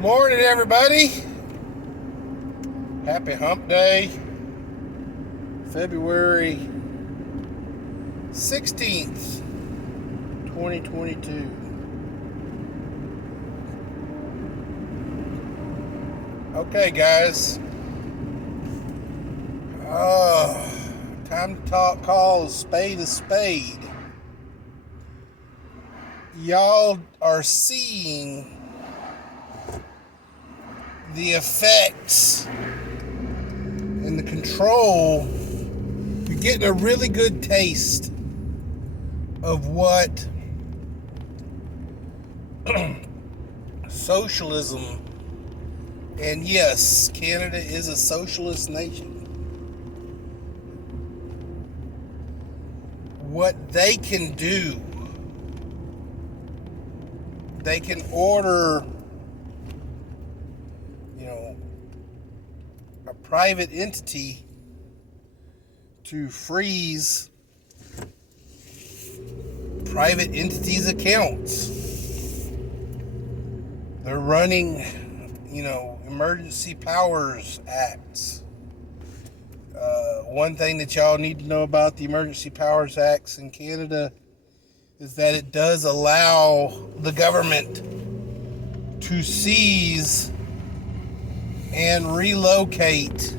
Morning, everybody. Happy Hump Day, February 16th, 2022. Okay, guys. Time to call a spade. Y'all are seeing the effects and the control. You're getting a really good taste of what socialism, and yes, Canada is a socialist nation, what they can do. They can order, a private entity to freeze private entities' accounts. They're running, emergency powers acts. One thing that y'all need to know about the emergency powers acts in Canada is that it does allow the government to seize and relocate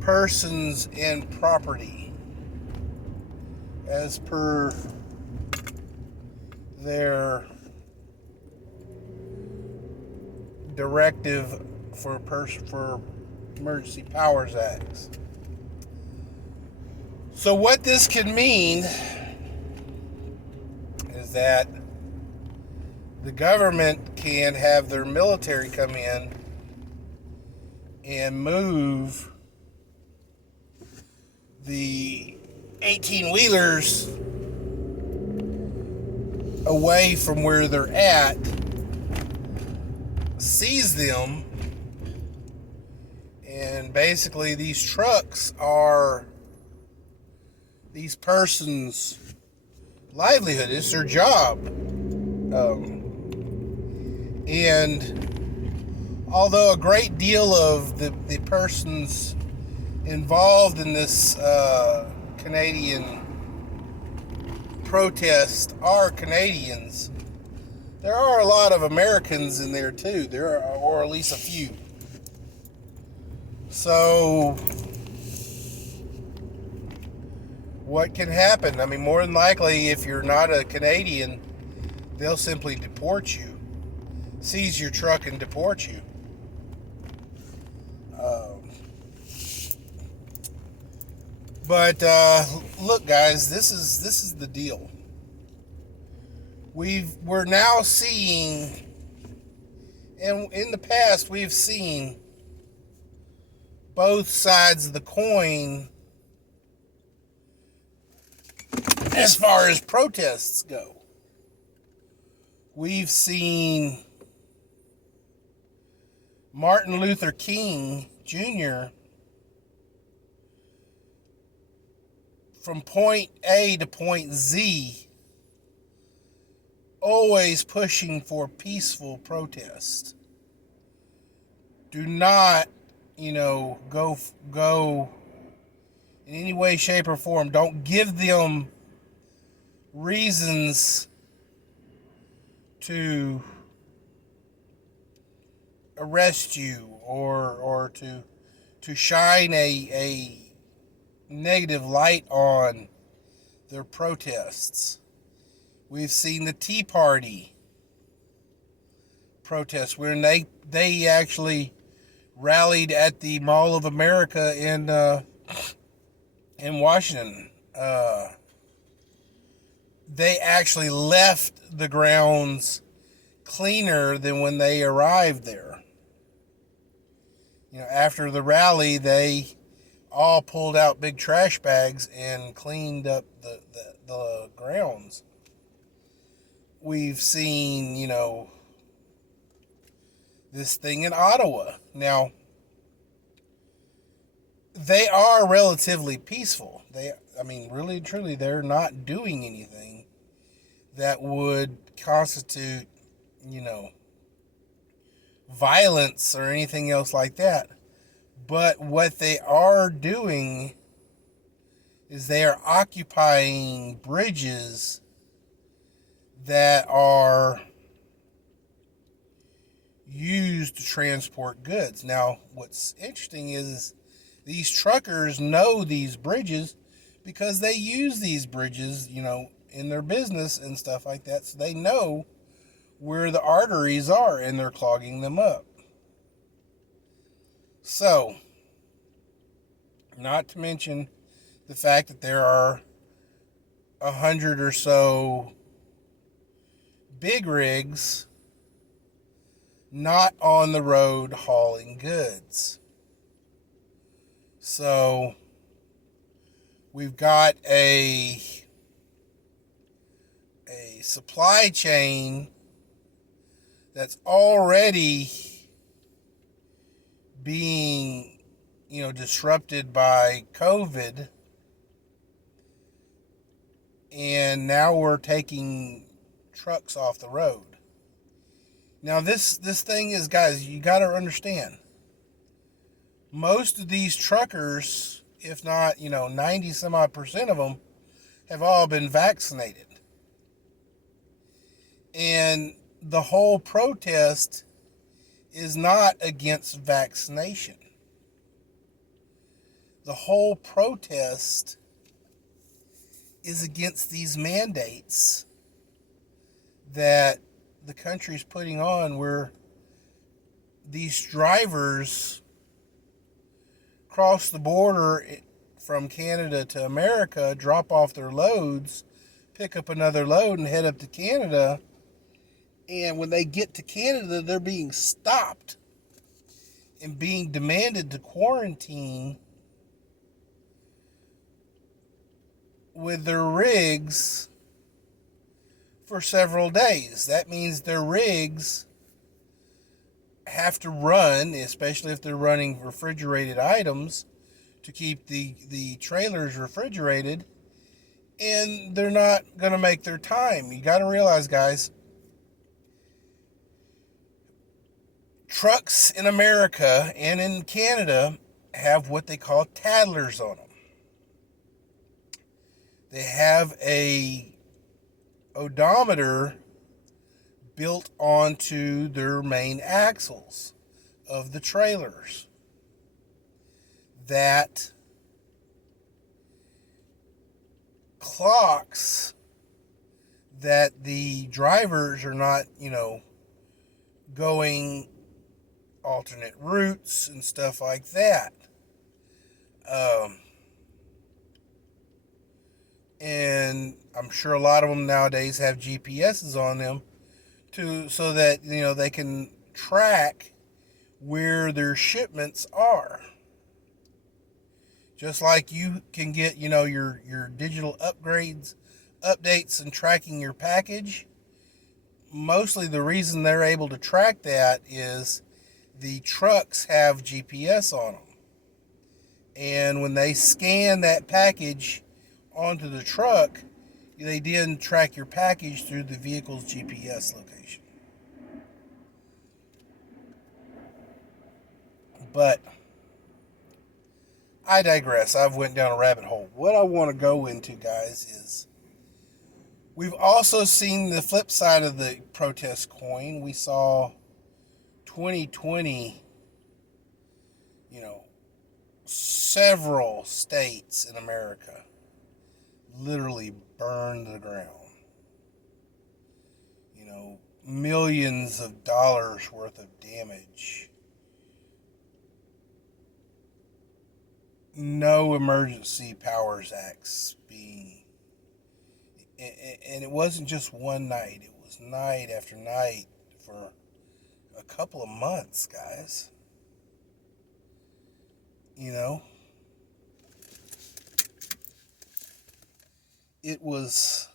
persons and property as per their directive for emergency powers acts. So what this can mean is that the government can have their military come in and move the 18-wheelers away from where they're at, seize them, and basically these trucks are these persons' livelihood. It's their job. And although a great deal of the persons involved in this Canadian protest are Canadians, there are a lot of Americans in there too. There are, or at least a few. So what can happen? I mean, more than likely, if you're not a Canadian, they'll simply deport you, seize your truck and deport you. But look, guys, this is the deal. We're now seeing, and in the past we've seen both sides of the coin as far as protests go. We've seen Martin Luther King Jr. from point A to point Z, always pushing for peaceful protest. Do not, go in any way, shape, or form. Don't give them reasons to arrest you or to shine a negative light on their protests. We've seen the Tea Party protests where they actually rallied at the Mall of America in Washington. They actually left the grounds cleaner than when they arrived there. After the rally, they all pulled out big trash bags and cleaned up the grounds. We've seen, this thing in Ottawa. Now, they are relatively peaceful. Really, truly, they're not doing anything that would constitute, violence or anything else like that. But what they are doing is they are occupying bridges that are used to transport goods. Now, what's interesting is these truckers know these bridges because they use these bridges, in their business and stuff like that. So they know where the arteries are and they're clogging them up. So, not to mention the fact that there are 100 or so big rigs not on the road hauling goods. So we've got a supply chain that's already being, disrupted by COVID. And now we're taking trucks off the road. Now this thing is, guys, you got to understand. Most of these truckers, if not, 90 some odd percent of them, have all been vaccinated. And the whole protest is not against vaccination. The whole protest is against these mandates that the country's putting on, where these drivers cross the border from Canada to America, drop off their loads, pick up another load, and head up to Canada. And when they get to Canada, they're being stopped and being demanded to quarantine with their rigs for several days. That means their rigs have to run, especially if they're running refrigerated items, to keep the trailers refrigerated, and they're not going to make their time. You got to realize, guys, trucks in America and in Canada have what they call tattlers on them. They have a odometer built onto their main axles of the trailers that clocks that the drivers are not, going alternate routes and stuff like that. And I'm sure a lot of them nowadays have GPSs on them so that, they can track where their shipments are. Just like you can get, your digital updates and tracking your package. Mostly the reason they're able to track that is the trucks have GPS on them. And when they scan that package onto the truck, they then track your package through the vehicle's GPS location. But I digress. I've went down a rabbit hole. What I want to go into, guys, is we've also seen the flip side of the protest coin. We saw 2020, several states in America literally burned to the ground. Millions of dollars worth of damage. No emergency powers acts being, and it wasn't just one night, it was night after night for a couple of months, guys. It was,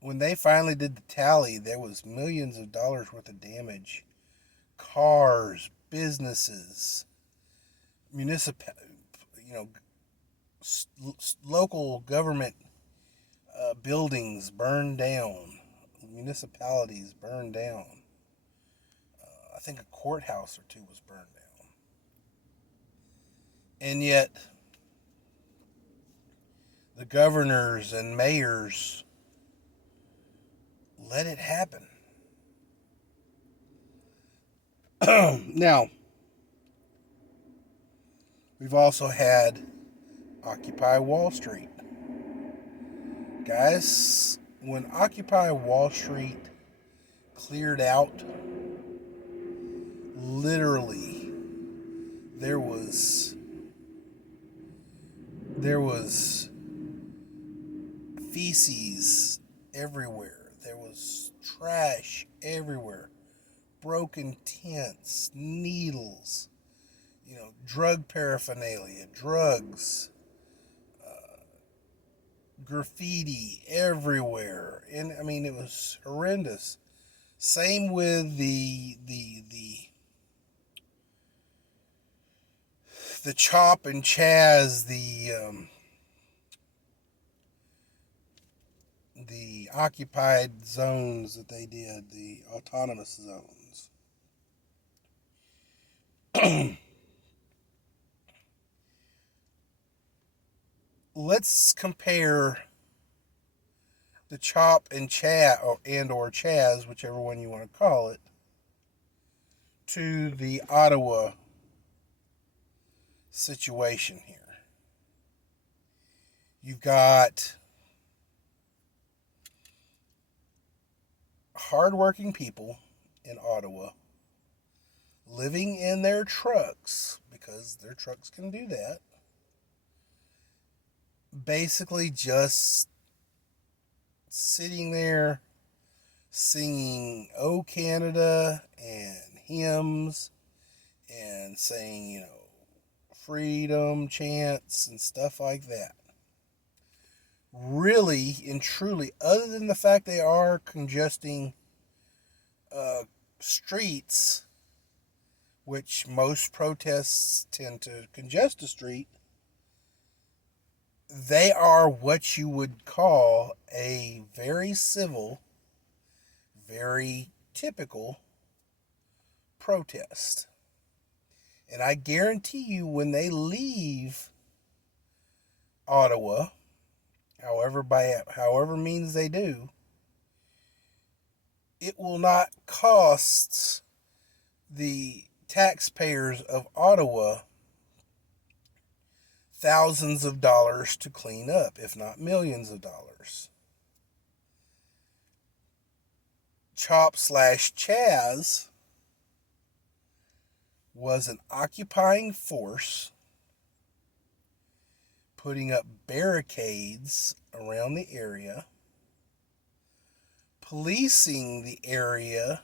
when they finally did the tally, there was millions of dollars worth of damage. Cars, businesses, local government buildings burned down. municipalities burned down. I think a courthouse or two was burned down. And yet, the governors and mayors let it happen. Now, we've also had Occupy Wall Street. Guys, when Occupy Wall Street cleared out, literally, there was feces everywhere. There was trash everywhere. Broken tents, needles, drug paraphernalia, drugs, graffiti everywhere. And I mean, it was horrendous. Same with the Chop and Chaz, the occupied zones that they did, the autonomous zones. Let's compare the Chop and Chaz, whichever one you want to call it, to the Ottawa situation here. You've got hardworking people in Ottawa living in their trucks, because their trucks can do that, basically just sitting there singing "Oh Canada" and hymns and saying, freedom chants and stuff like that. Really and truly, other than the fact they are congesting streets, which most protests tend to congest a street, they are what you would call a very civil, very typical protest. And I guarantee you, when they leave Ottawa, however means they do, it will not cost the taxpayers of Ottawa thousands of dollars to clean up, if not millions of dollars. Chop/Chaz was an occupying force putting up barricades around the area, policing the area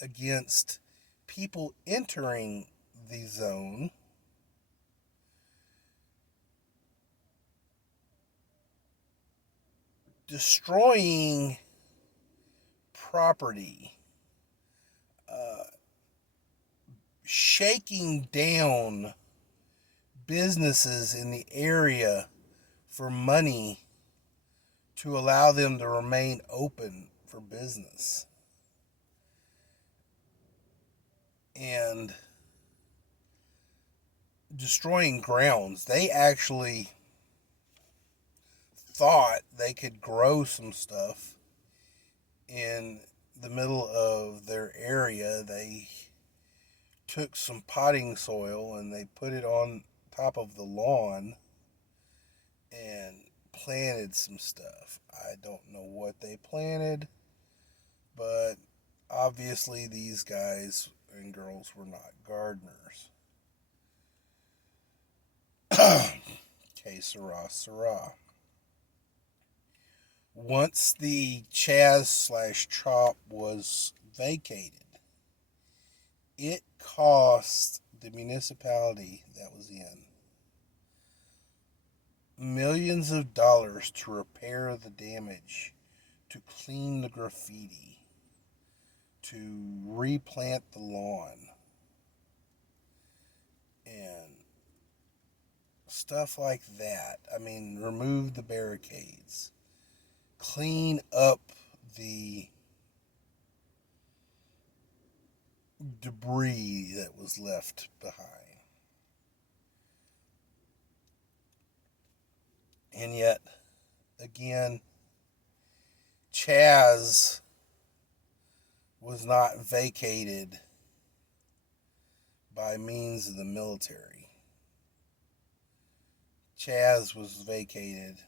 against people entering the zone, destroying property, shaking down businesses in the area for money to allow them to remain open for business. And destroying grounds. They actually thought they could grow some stuff in the middle of their area. They took some potting soil and they put it on top of the lawn and planted some stuff. I don't know what they planted, but obviously these guys and girls were not gardeners. Que sera, sera. Once the Chaz/Chop was vacated, it cost the municipality that was in millions of dollars to repair the damage, to clean the graffiti, to replant the lawn, and stuff like that. I mean, remove the barricades, clean up the debris that was left behind. And yet, again, Chaz was not vacated by means of the military. Chaz was vacated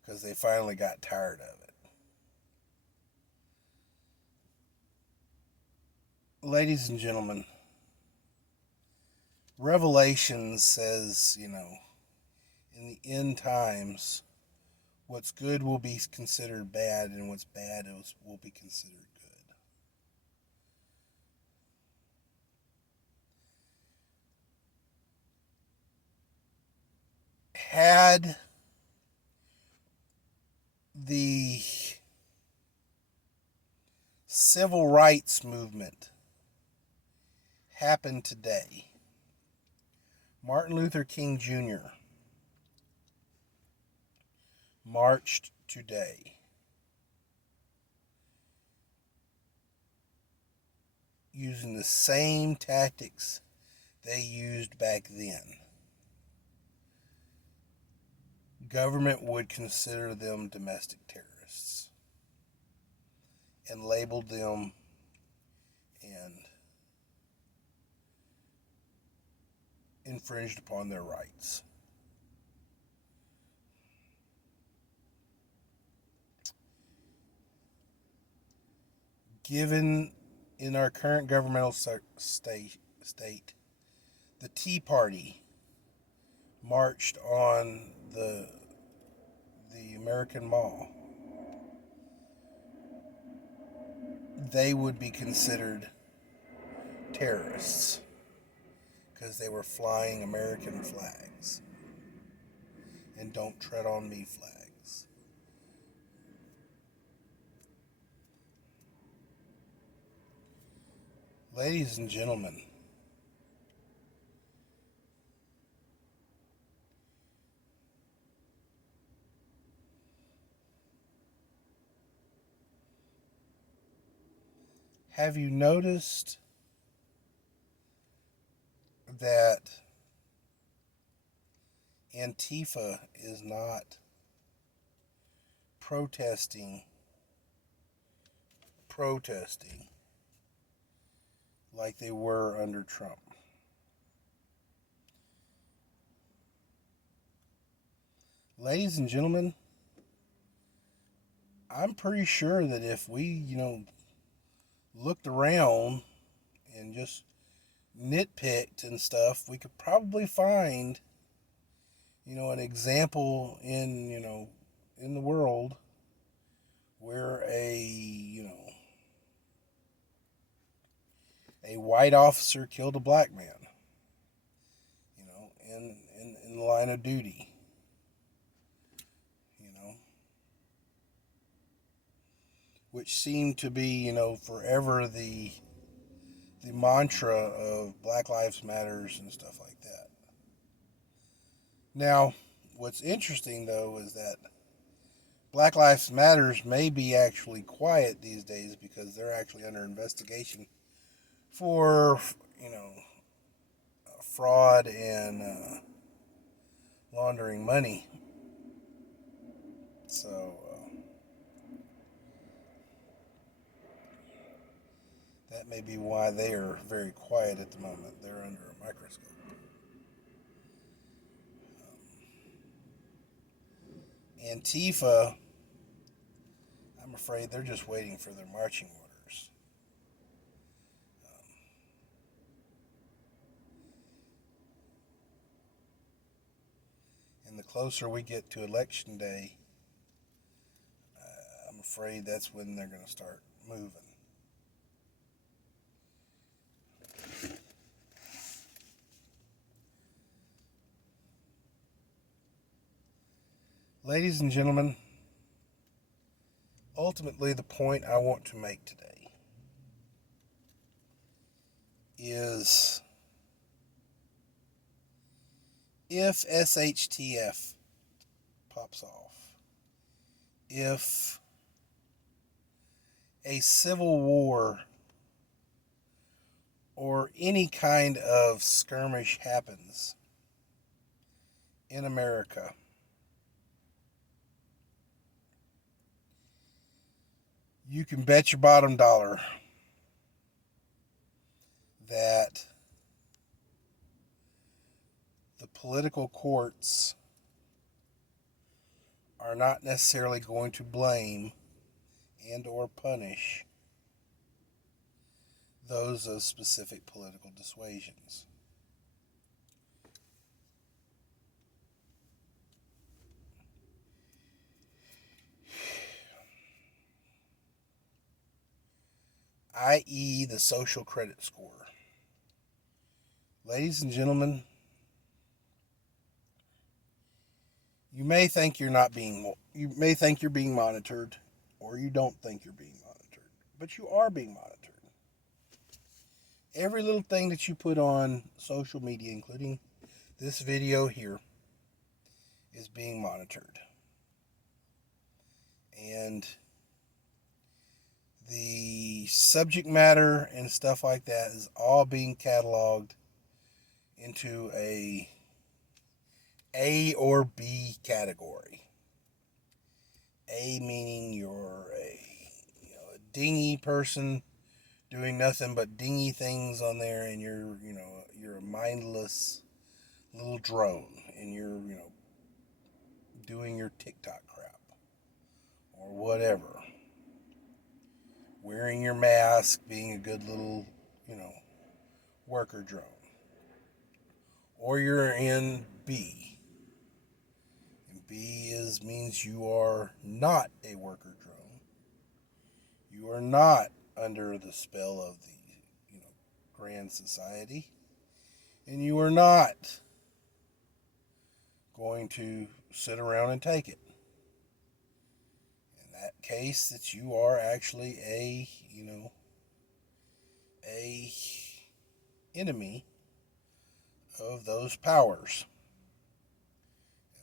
because they finally got tired of it. Ladies and gentlemen, Revelation says, in the end times, what's good will be considered bad, and what's bad will be considered good. Had the civil rights movement happened today, Martin Luther King Jr. marched today using the same tactics they used back then. Government would consider them domestic terrorists and labeled them and infringed upon their rights. Given in our current governmental state, the Tea Party marched on the American Mall, they would be considered terrorists because they were flying American flags and don't tread on me flags. Ladies and gentlemen, have you noticed that Antifa is not protesting like they were under Trump? Ladies and gentlemen, I'm pretty sure that if we, looked around and just nitpicked and stuff, we could probably find, an example in the world where a white officer killed a black man, in the line of duty, which seemed to be, forever the mantra of Black Lives Matters and stuff like that. Now, what's interesting though is that Black Lives Matters may be actually quiet these days because they're actually under investigation for, fraud and laundering money. So, that may be why they are very quiet at the moment. They're under a microscope. Antifa, I'm afraid they're just waiting for their marching orders. And the closer we get to election day, I'm afraid that's when they're going to start moving. Ladies and gentlemen, ultimately the point I want to make today is if SHTF pops off, if a civil war or any kind of skirmish happens in America, you can bet your bottom dollar that the political courts are not necessarily going to blame and or punish those of specific political dissuasions. I.e., the social credit score. Ladies and gentlemen, you may think you're being monitored, or you don't think you're being monitored, but you are being monitored. Every little thing that you put on social media, including this video here, is being monitored. And the subject matter and stuff like that is all being cataloged into a or B category. A meaning you're a dingy person doing nothing but dingy things on there, and you're a mindless little drone, and you're doing your TikTok crap or whatever, wearing your mask, being a good little worker drone. Or you're in B, and B means you are not a worker drone. You are not under the spell of the grand society, and you are not going to sit around and take it. In that case, that you are actually a enemy of those powers,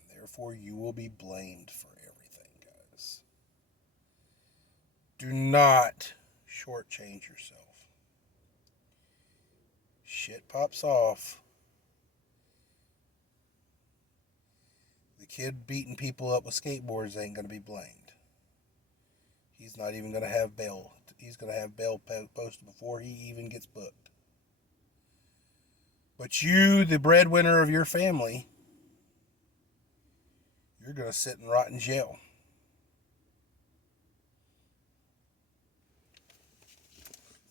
and therefore you will be blamed for everything, guys. Do not shortchange yourself. Shit pops off. The kid beating people up with skateboards ain't going to be blamed. He's not even going to have bail. He's going to have bail posted before he even gets booked. But you, the breadwinner of your family, you're going to sit and rot in jail.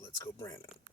Let's go, Brandon.